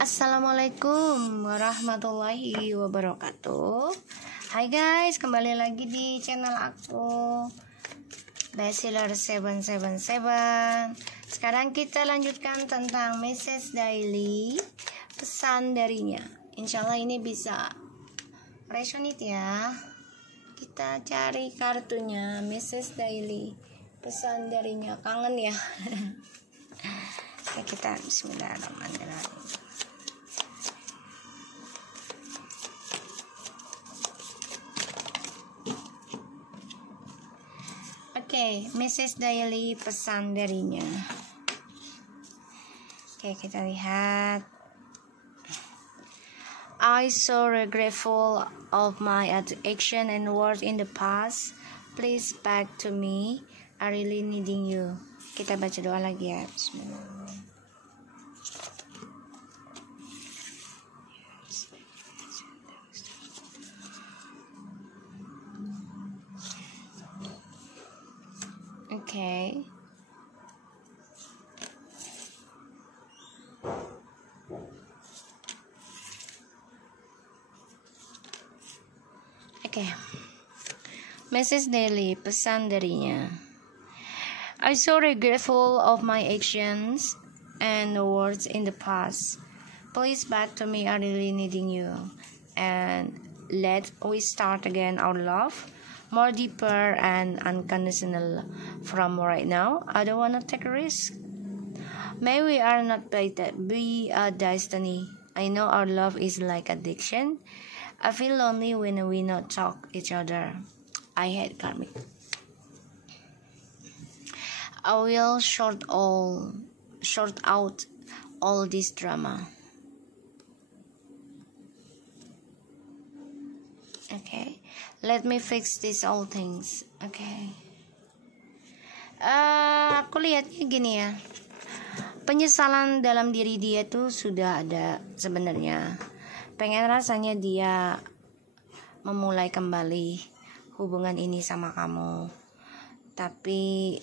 Assalamualaikum warahmatullahi wabarakatuh. Hai guys, kembali lagi di channel aku Bestseller 777. Sekarang kita lanjutkan tentang message daily, pesan darinya. Insya Allah ini bisa resonate ya. Kita cari kartunya, message daily, pesan darinya. Kangen ya. Oke, kita bismillahirrahmanirrahim. Oke, message daily, pesan darinya. Oke, kita lihat. I so regretful of my action and words in the past. Please back to me. I really needing you. Kita baca doa lagi ya. Bismillahirrahmanirrahim. Okay. Message daily, pesan darinya. I so regretful of my actions and words in the past. Please back to me, I really needing you. And let we start again our love. More deeper and unconditional from right now. I don't wanna take a risk. May we are not be a destiny. I know our love is like addiction. I feel lonely when we not talk each other. I hate karmic. I will sort out all this drama. Okay, let me fix these all things. Okay. Aku lihatnya gini ya. Penyesalan dalam diri dia tuh sudah ada sebenarnya. Pengen rasanya dia memulai kembali hubungan ini sama kamu. Tapi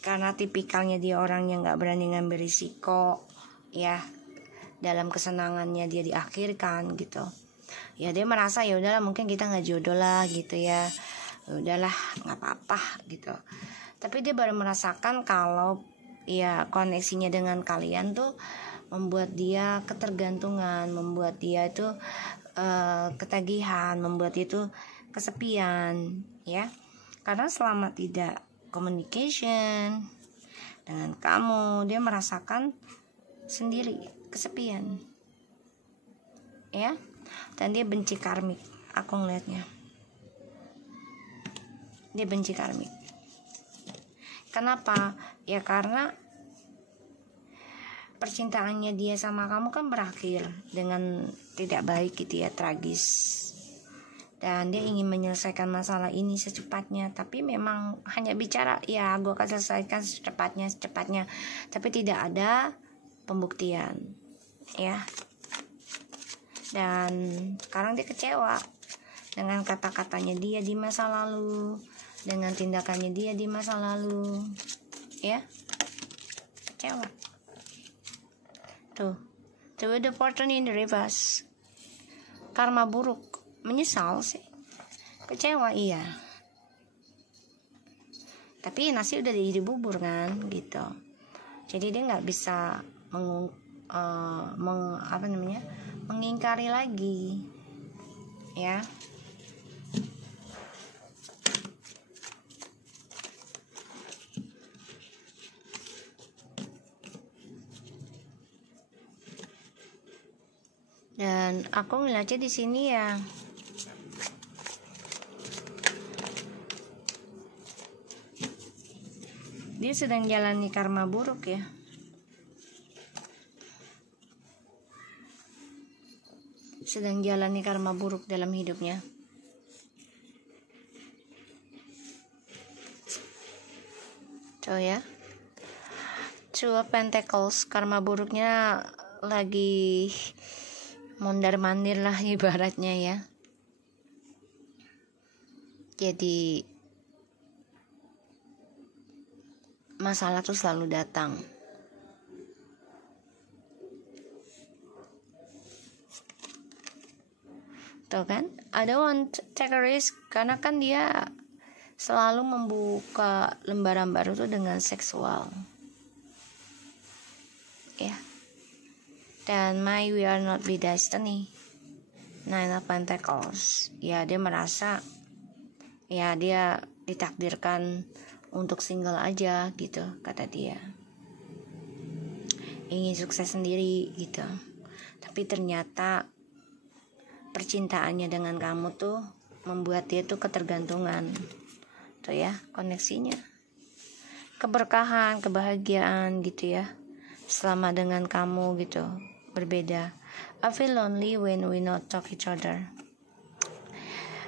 karena tipikalnya dia orang yang gak berani ngambil risiko, ya, dalam kesenangannya dia diakhirkan gitu. Ya dia merasa ya udahlah, mungkin kita nggak jodoh lah gitu ya. Udahlah, nggak apa-apa gitu. Tapi dia baru merasakan kalau ya koneksinya dengan kalian tuh membuat dia ketergantungan, membuat dia itu ketagihan, membuat dia itu kesepian, ya. Karena selama tidak communication dengan kamu, dia merasakan sendiri kesepian, ya. Dan dia benci karmik. Aku ngeliatnya dia benci karmik. Kenapa? Ya karena percintaannya dia sama kamu kan berakhir dengan tidak baik gitu ya, tragis. Dan dia ingin menyelesaikan masalah ini secepatnya. Tapi memang hanya bicara, ya gue akan selesaikan secepatnya. Tapi tidak ada pembuktian, ya. Dan sekarang dia kecewa dengan kata-katanya dia di masa lalu, dengan tindakannya dia di masa lalu, ya, kecewa. Tuh, the fortune in the reverse. Karma buruk, menyesal sih, kecewa iya. Tapi nasi udah jadi bubur kan, gitu. Jadi dia nggak bisa mengingkari lagi, ya. Dan aku ngeliatnya di sini ya, dia sedang jalani karma buruk ya. Sedang jalani karma buruk dalam hidupnya. Tuh ya, Two of Pentacles, karma buruknya lagi mondar-mandir lah ibaratnya ya. Jadi masalah tuh selalu datang. Tuh kan, I don't want to take a risk, karena kan dia selalu membuka lembaran baru tuh dengan seksual, ya. Dan my we are not be destiny, Nine of Pentacles. Ya, dia merasa ya dia ditakdirkan untuk single aja gitu, kata dia. Ingin sukses sendiri gitu. Tapi ternyata percintaannya dengan kamu tuh membuat dia tuh ketergantungan. Tuh ya, koneksinya. Keberkahan, kebahagiaan gitu ya. Selama dengan kamu gitu, berbeda. I feel lonely when we not talk each other.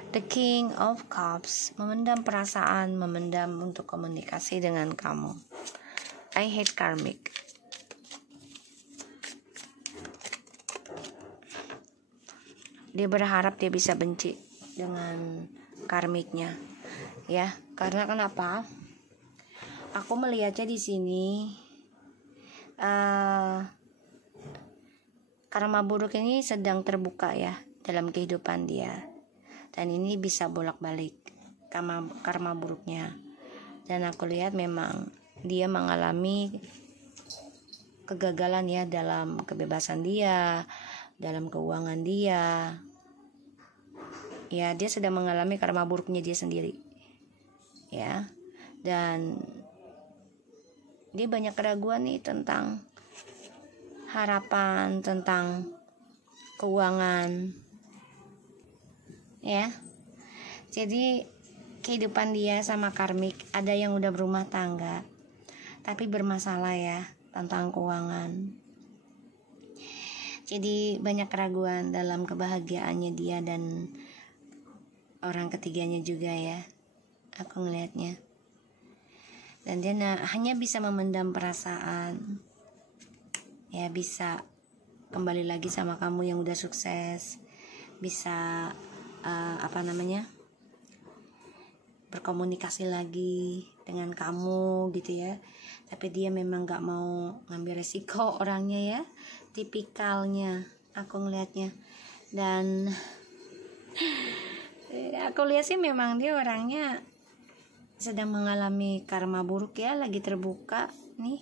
The King of Cups, memendam perasaan, memendam untuk komunikasi dengan kamu. I hate karmic. Dia berharap dia bisa benci dengan karmiknya, ya. Karena kenapa? Aku melihatnya di sini, karma buruk ini sedang terbuka ya dalam kehidupan dia, dan ini bisa bolak-balik karma buruknya. Dan aku lihat memang dia mengalami kegagalan ya dalam kebebasan dia, dalam keuangan dia. Ya, dia sedang mengalami karma buruknya dia sendiri. Ya. Dan dia banyak keraguan nih tentang harapan, tentang keuangan. Ya. Jadi kehidupan dia sama karmik, ada yang udah berumah tangga tapi bermasalah ya tentang keuangan. Jadi banyak keraguan dalam kebahagiaannya dia dan orang ketiganya juga ya, aku ngelihatnya. Dan dia hanya bisa memendam perasaan, ya, bisa kembali lagi sama kamu yang udah sukses, bisa berkomunikasi lagi dengan kamu gitu ya. Tapi dia memang gak mau ngambil resiko orangnya ya, tipikalnya aku ngelihatnya. Dan aku lihat sih memang dia orangnya sedang mengalami karma buruk ya, lagi terbuka nih.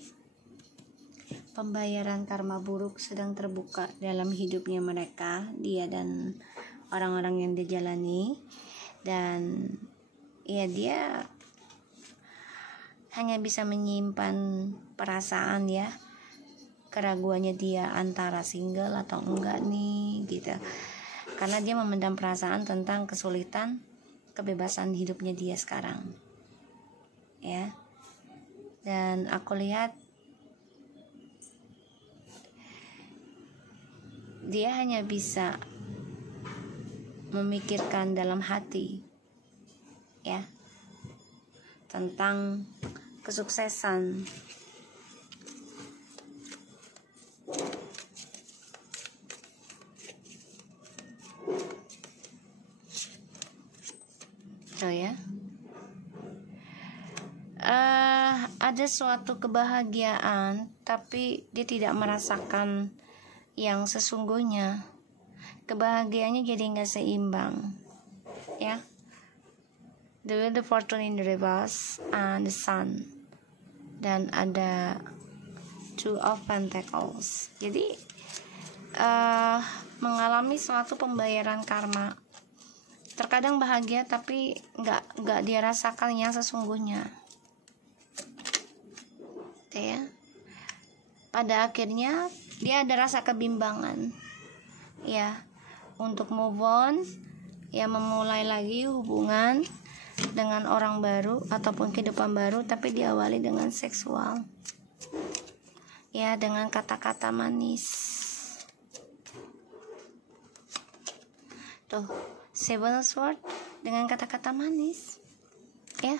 Pembayaran karma buruk sedang terbuka dalam hidupnya mereka, dia dan orang-orang yang dia jalani. Dan ya dia hanya bisa menyimpan perasaan ya, keraguannya dia antara single atau enggak nih gitu. Karena dia memendam perasaan tentang kesulitan kebebasan hidupnya dia sekarang. Ya. Dan aku lihat dia hanya bisa memikirkan dalam hati ya tentang kesuksesan. Oh ya, ada suatu kebahagiaan tapi dia tidak merasakan yang sesungguhnya. Kebahagiaannya jadi nggak seimbang ya. The Wheel of Fortune in the reverse and the Sun, dan ada Two of Pentacles. Jadi mengalami suatu pembayaran karma. Terkadang bahagia tapi nggak dia rasakan yang sesungguhnya. Ya. Pada akhirnya dia ada rasa kebimbangan ya, untuk move on ya, memulai lagi hubungan dengan orang baru ataupun kehidupan baru, tapi diawali dengan seksual ya, dengan kata-kata manis. Tuh, Seven of Swords dengan kata-kata manis ya,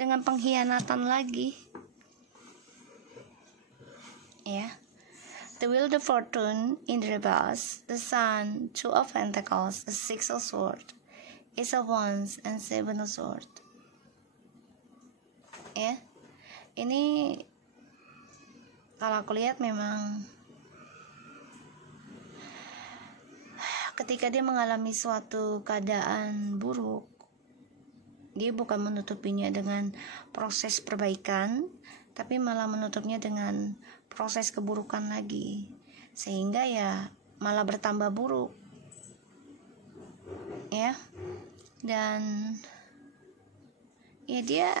dengan pengkhianatan lagi ya. The Wheel of Fortune in the reverse, the Sun, Two of Pentacles, the Six of Swords, Ace of Wands, and Seven of Swords. Ya, ini kalau aku lihat memang ketika dia mengalami suatu keadaan buruk, dia bukan menutupinya dengan proses perbaikan, tapi malah menutupnya dengan proses keburukan lagi, sehingga ya malah bertambah buruk, ya. Dan ya dia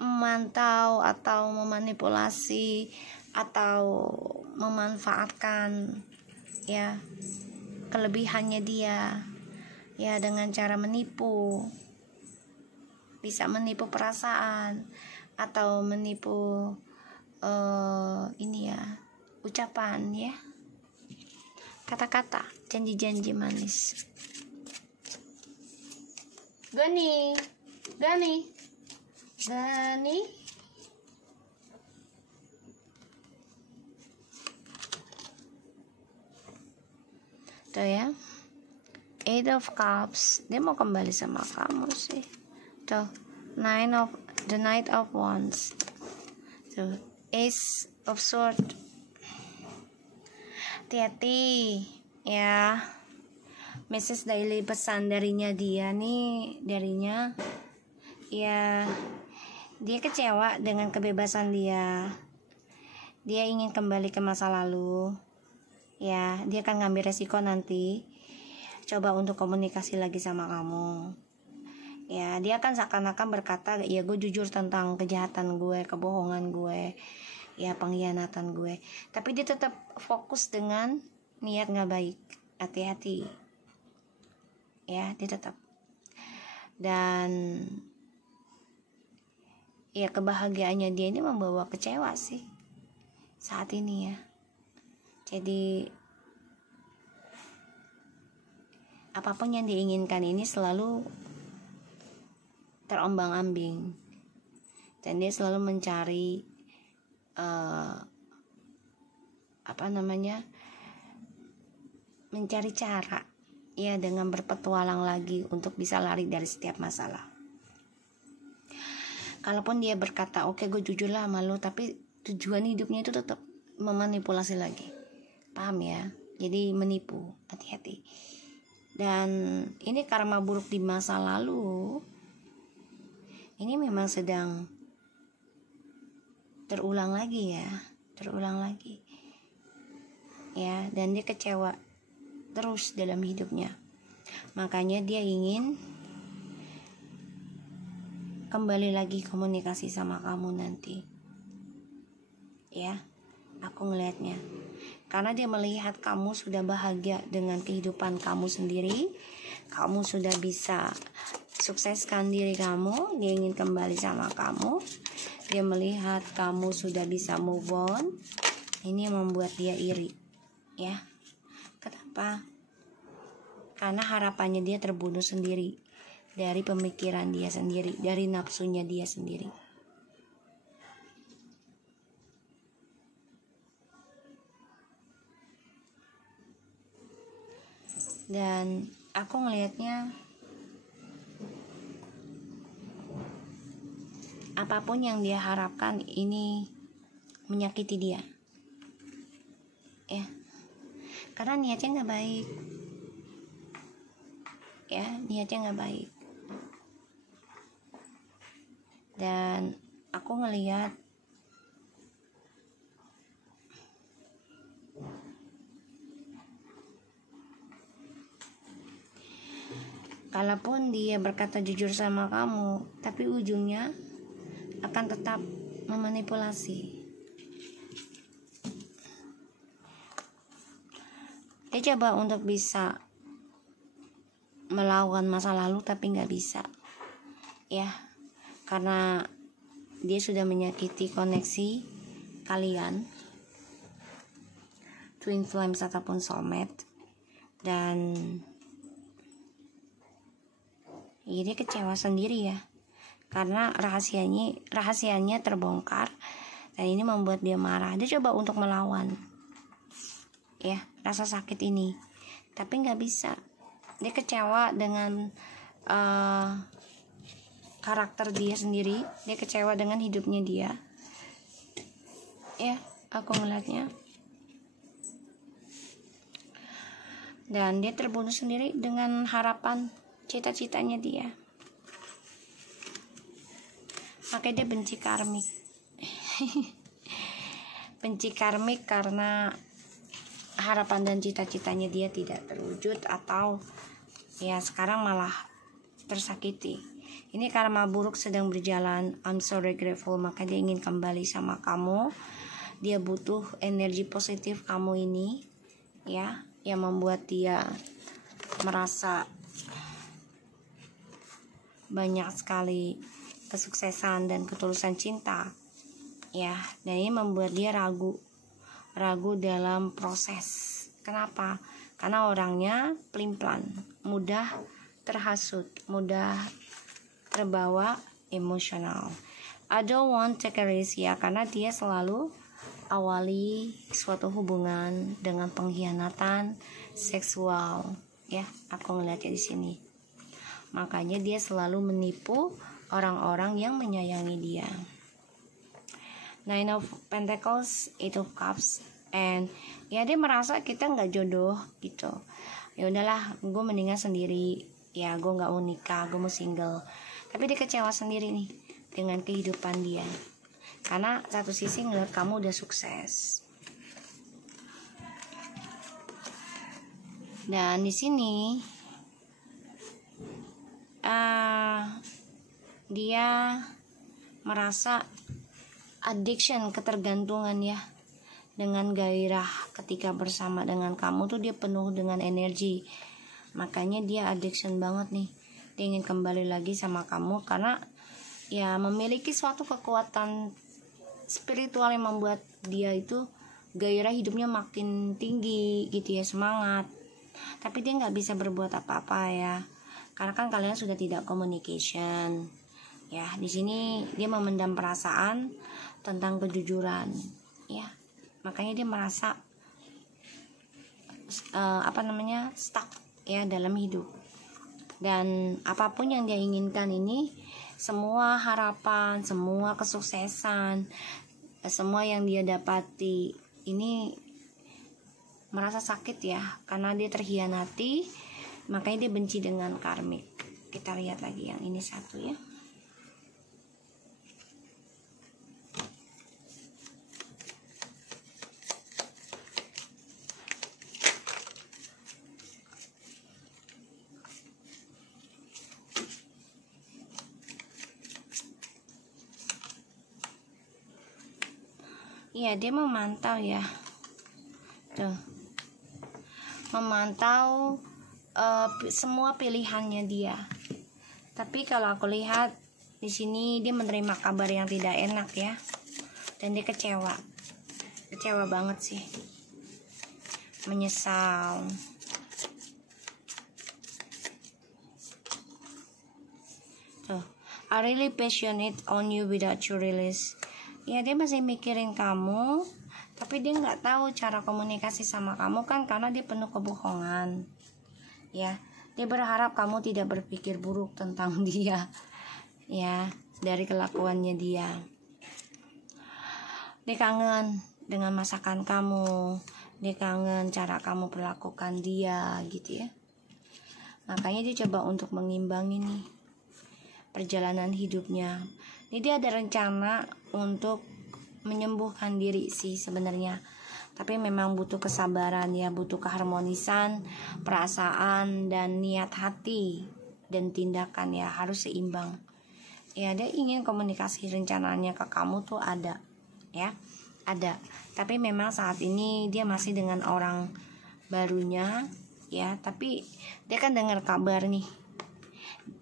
memantau atau memanipulasi atau memanfaatkan ya kelebihannya dia ya dengan cara menipu, bisa menipu perasaan atau menipu ucapan ya, kata-kata, janji-janji manis. Gani tuh ya, Eight of Cups, dia mau kembali sama kamu sih. Tuh, the Knight of Wands. Tuh, Ace of Swords. Hati-hati ya. Message daily pesan darinya ya, dia kecewa dengan kebebasan dia. Dia ingin kembali ke masa lalu. Ya, dia akan ngambil resiko nanti coba untuk komunikasi lagi sama kamu. Ya, dia akan seakan-akan berkata, ya gue jujur tentang kejahatan gue, kebohongan gue, ya pengkhianatan gue. Tapi dia tetap fokus dengan niat gak baik. Hati-hati. Ya, dia tetap. Dan ya kebahagiaannya dia ini membawa kecewa sih saat ini ya. Jadi apapun yang diinginkan ini selalu terombang-ambing, dan dia selalu mencari mencari cara ya dengan berpetualang lagi untuk bisa lari dari setiap masalah. Kalaupun dia berkata oke, gue jujur lah sama lu, tapi tujuan hidupnya itu tetap memanipulasi lagi. Paham ya? Jadi menipu, hati-hati. Dan ini karma buruk di masa lalu, ini memang sedang terulang lagi ya, dan dia kecewa terus dalam hidupnya. Makanya dia ingin kembali lagi komunikasi sama kamu nanti ya, aku ngelihatnya. Karena dia melihat kamu sudah bahagia dengan kehidupan kamu sendiri, kamu sudah bisa sukseskan diri kamu, dia ingin kembali sama kamu. Dia melihat kamu sudah bisa move on. Ini membuat dia iri ya. Kenapa? Karena harapannya dia terbunuh sendiri dari pemikiran dia sendiri, dari nafsunya dia sendiri. Dan aku ngelihatnya apapun yang dia harapkan ini menyakiti dia ya, karena niatnya nggak baik ya, niatnya nggak baik. Dan aku ngelihat kalaupun dia berkata jujur sama kamu, tapi ujungnya akan tetap memanipulasi. Dia coba untuk bisa melawan masa lalu, tapi gak bisa ya, karena dia sudah menyakiti koneksi kalian, twin flames ataupun soulmate. Dan dia kecewa sendiri ya, karena rahasianya terbongkar, dan ini membuat dia marah. Dia coba untuk melawan ya rasa sakit ini, tapi nggak bisa. Dia kecewa dengan karakter dia sendiri, dia kecewa dengan hidupnya dia ya, aku ngeliatnya. dan dia terbunuh sendiri dengan harapan cita-citanya dia. Makanya dia benci karmik. Benci karmik karena harapan dan cita-citanya dia tidak terwujud, atau ya sekarang malah tersakiti. Ini karma buruk sedang berjalan. I'm so regretful. Maka dia ingin kembali sama kamu. Dia butuh energi positif kamu ini, ya, yang membuat dia merasa banyak sekali kesuksesan dan ketulusan cinta, ya. Dan ini membuat dia ragu dalam proses. Kenapa? Karena orangnya pelin-pelan, mudah terhasut, mudah terbawa emosional. I don't want take a risk, ya, karena dia selalu awali suatu hubungan dengan pengkhianatan seksual, ya. Aku ngeliatnya di sini. Makanya dia selalu menipu orang-orang yang menyayangi dia. Nine of Pentacles, Eight of Cups, and ya dia merasa kita nggak jodoh gitu. Ya udahlah, gue mendingan sendiri, ya gue nggak mau nikah, gue mau single. Tapi dia kecewa sendiri nih dengan kehidupan dia, karena satu sisi ngeliat kamu udah sukses. Dan di sini dia merasa addiction, ketergantungan, ya, dengan gairah ketika bersama dengan kamu tuh dia penuh dengan energi. Makanya dia addiction banget nih. Dia ingin kembali lagi sama kamu karena ya memiliki suatu kekuatan spiritual yang membuat dia itu gairah hidupnya makin tinggi gitu ya, semangat. Tapi dia nggak bisa berbuat apa-apa, ya, karena kan kalian sudah tidak communication, ya. Di sini dia memendam perasaan tentang kejujuran, ya. Makanya dia merasa stuck, ya, dalam hidup. Dan apapun yang dia inginkan ini, semua harapan, semua kesuksesan, semua yang dia dapati ini merasa sakit, ya, karena dia terhianati. Makanya dia benci dengan karmik. Kita lihat lagi yang ini satu, ya. Iya, dia memantau, ya. Tuh. Memantau semua pilihannya dia. Tapi kalau aku lihat di sini dia menerima kabar yang tidak enak, ya. Dan dia kecewa. Kecewa banget sih. Menyesal. Tuh. I really passionate on you without you release. Ya, dia masih mikirin kamu, tapi dia nggak tahu cara komunikasi sama kamu, kan, karena dia penuh kebohongan, ya. Dia berharap kamu tidak berpikir buruk tentang dia, ya, dari kelakuannya dia. Dia kangen dengan masakan kamu, dia kangen cara kamu perlakukan dia, gitu, ya. Makanya dia coba untuk mengimbangi nih perjalanan hidupnya. Ini dia ada rencana untuk menyembuhkan diri sih sebenarnya. Tapi memang butuh kesabaran, ya, butuh keharmonisan perasaan dan niat hati dan tindakan, ya, harus seimbang. Ya, dia ingin komunikasi rencananya ke kamu tuh ada, ya. Ada. Tapi memang saat ini dia masih dengan orang barunya, ya, tapi dia kan dengar kabar nih,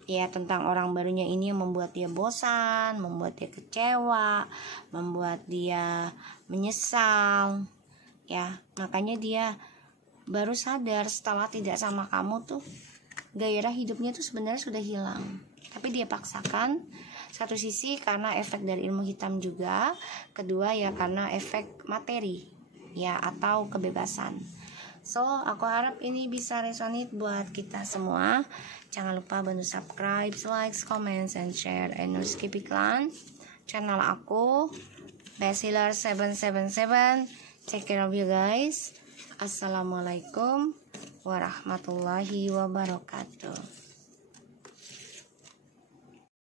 ya, tentang orang barunya ini yang membuat dia bosan, membuat dia kecewa, membuat dia menyesal, ya. Makanya dia baru sadar setelah tidak sama kamu tuh gairah hidupnya tuh sebenarnya sudah hilang. Tapi dia paksakan, satu sisi karena efek dari ilmu hitam juga, kedua ya karena efek materi, ya, atau kebebasan. So, aku harap ini bisa resonate buat kita semua. Jangan lupa bantu subscribe, like, comment, and share. And no skip iklan. Channel aku, Bestseller777. Take care of you guys. Assalamualaikum warahmatullahi wabarakatuh.